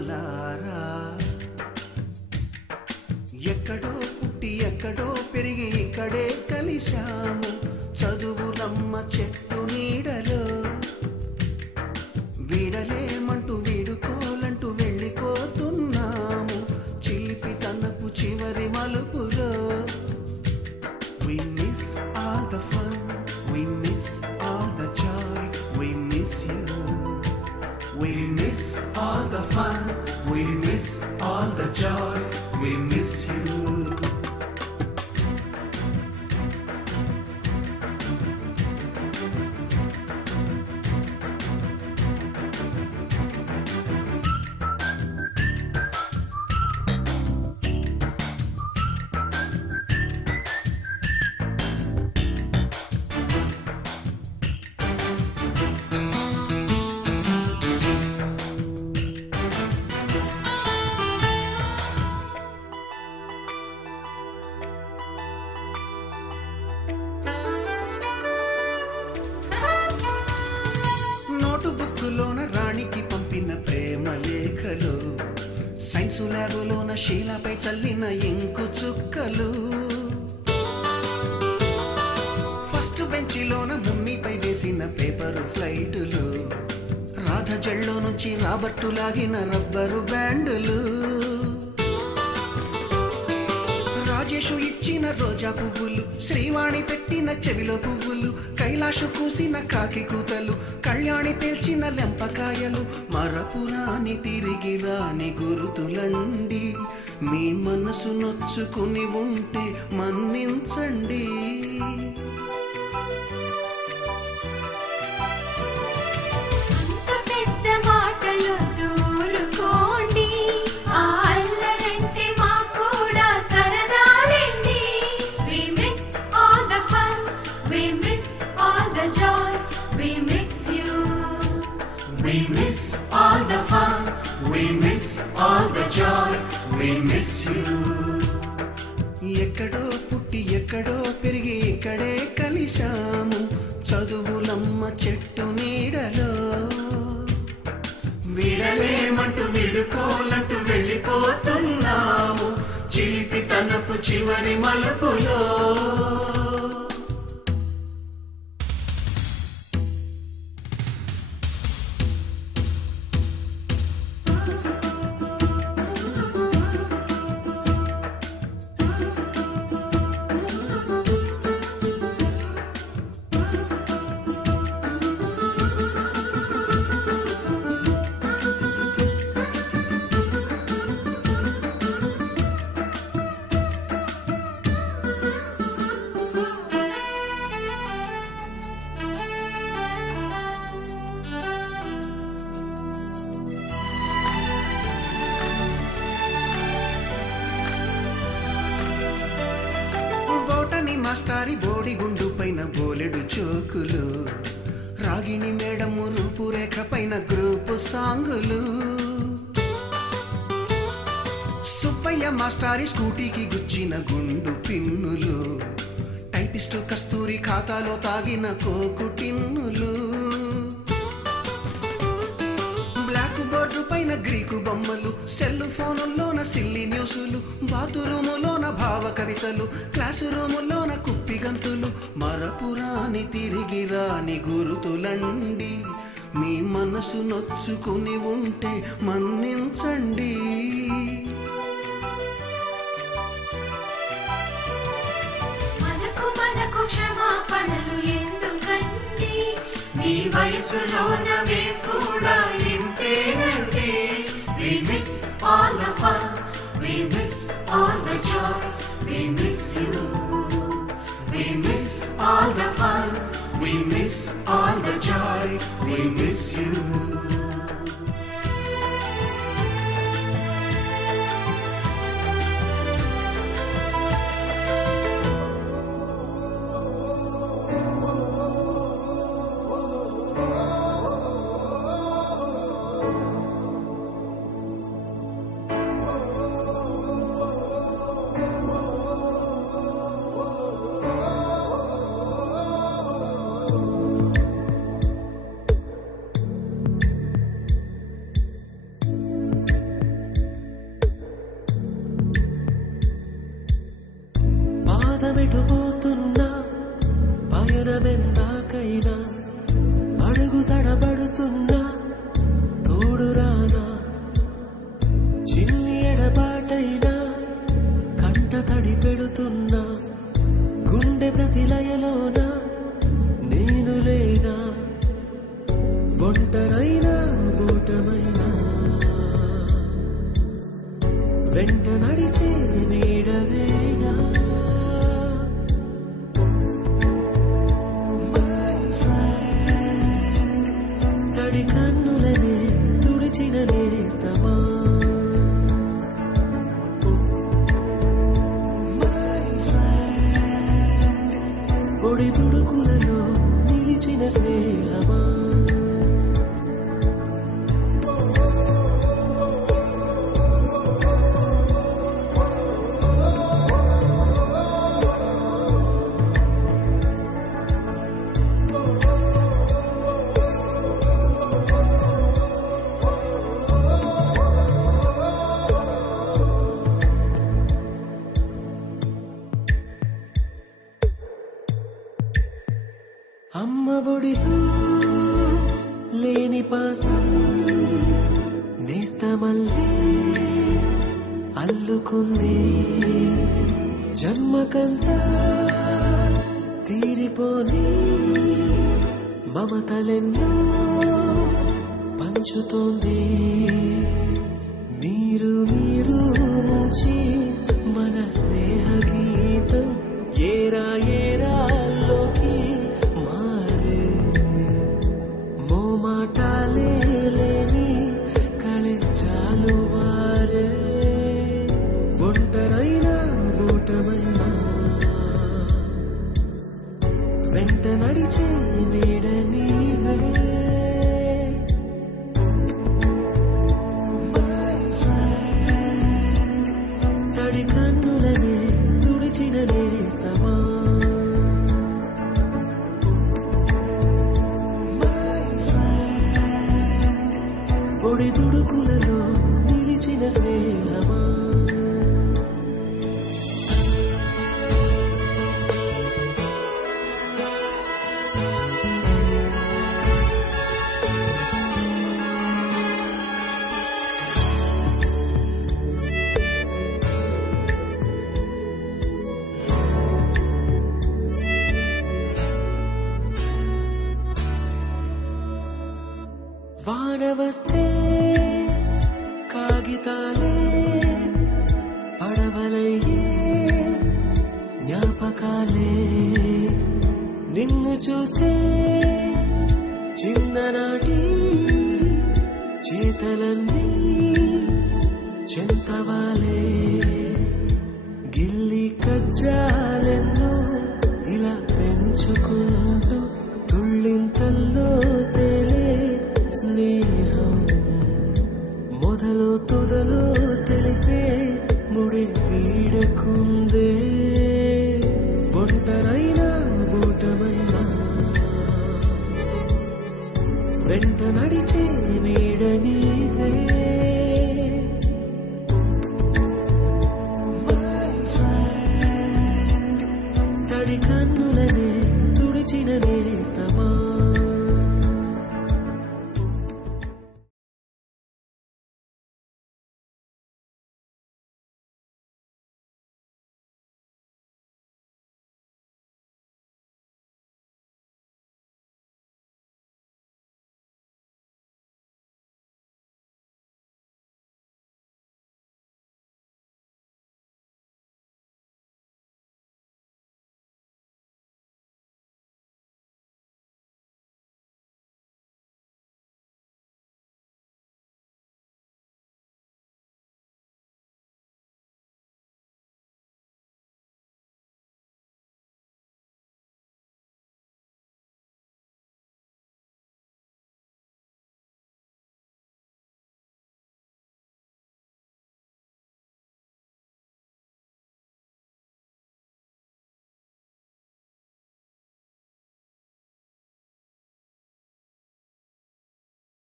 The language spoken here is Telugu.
ప్రేమలారా ఎక్కడో పుట్టి ఎక్కడో పెరిగి ఇక్కడే కలిశాము చదువులమ్మ చెట్టు నీడలో వీడలేమంటూ వీడుకోలంటూ వెళ్ళిపోతున్నాము చిలిపి తనకు చివరి మలుపులో We miss all the fun, we miss all the joy, we miss you. We miss all the fun, we miss all the joy, we miss you. నోటుబుక్కులోన రాణికి పంపిన ప్రేమ లేఖలు సైన్సు ల్యాబులోన శీలపై చల్లిన ఇంకు చుక్కలు ఫస్ట్ బెంచిలోన మున్నిపై వేసిన పేపరు ఫ్లైటులు రాధ జల్లో నుంచి రాబర్టు లాగిన రబ్బరు బ్యాండులు రాజేషు ఇచ్చిన రోజా పువ్వులు శ్రీవాణి పెట్టిన చెవిలో పువ్వులు కైలాషు కూసిన కాకి కూతలు కళ్యాణి పేల్చిన లెంపకాయలు మరపురాని తిరిగి రాని గురుతులండి మీ మనసు నొచ్చుకుని ఉంటే మన్నించండి We miss all the fun, we miss all the joy, we miss you. ఎక్కడో పుట్టి ఎక్కడో పెరిగి ఇక్కడే కలిశాము చదువులమ్మ చెట్టు నీడలో వీడలేమంటూ విడుకోలంటూ వెళ్ళిపోతున్నాము చిలిపి తనపు చివరి మలుపులో మాస్టారి బోడిగుండు పైన బోలెడు చోకులు రాగిణి మేడము రూపురేఖ పైన గ్రూపు సాంగులు సుబ్బయ్య మాస్టారి స్కూటీకి గుచ్చిన గుండు పిన్నులు టైపిస్టు కస్తూరి ఖాతాలో తాగిన కోకు టిన్నులు బ్లాక్ బోర్డు పైన గ్రీకు బొమ్మలు సెల్ ఫోనుల్లోన సిల్లి న్యూసులు బాతురూములోన భావ కవితలు క్లాసు రూములోన కుప్పి గంతులు మరపురాని తిరిగి రాని గురుతులండి మీ మనసు నొచ్చుకుని ఉంటే మన్నించండి మనకు క్షమాపణలు ఎందుకండి మీ వయసులోనవే కూడా ఇంతేనండి We miss all the fun, we miss all the joy, we miss you. We miss all the fun, we miss all the joy, we miss you. పయనమెందాకైనా అడుగు తడబడుతున్నా తోడురానా చిన్ని ఎడబాటైనా కంట తడి పెడుతున్నా గుండె ప్రతిలయలోన నేను లేనా ఒంటరైనా ఓటమైనా వెంట నడిచే నీడవేనా తడి కన్నులనే తుడిచిన నేస్తమా పొడి తుడుకులలో నిలిచిన స్నేహమా అమ్మ ఒడిలో లేని పాసం నేస్తమల్లే అల్లుకుంది జన్మకంతా తీరిపోని మమతలెన్నో పంచుతోంది మీరు మీరు నుంచి మన స్నేహ గీతం ఏరా ఏరాల్లోకి మోమాటాలే లేని కళెంచాలు వారే ఒంటరైనా ఓటమైనా వెంట నడిచే నీడ నీవే తడి కన్నులనే తుడిచిన నేస్తమా పొడి తుడుకులలో నిలిచిన స్నేహమా వాన వస్తే కాగితాలే పడవలయ్యే జ్ఞాపకాలే నిన్ను చూస్తే చిన్ననాటి చేతలన్నీ చెంతవాలే గిల్లి కజ్జాలెన్నో ఇలా పెంచుకుంటూ తుళ్ళింతల్లో తేలే స్నేహం మొదలు తొదలు తెలిపే ముడి వీడకుందే ఒంటరైనా ఓటమైనా వెంట నడిచే నీడ నీదే తడి కన్నులనే తుడిచిన నేస్తమా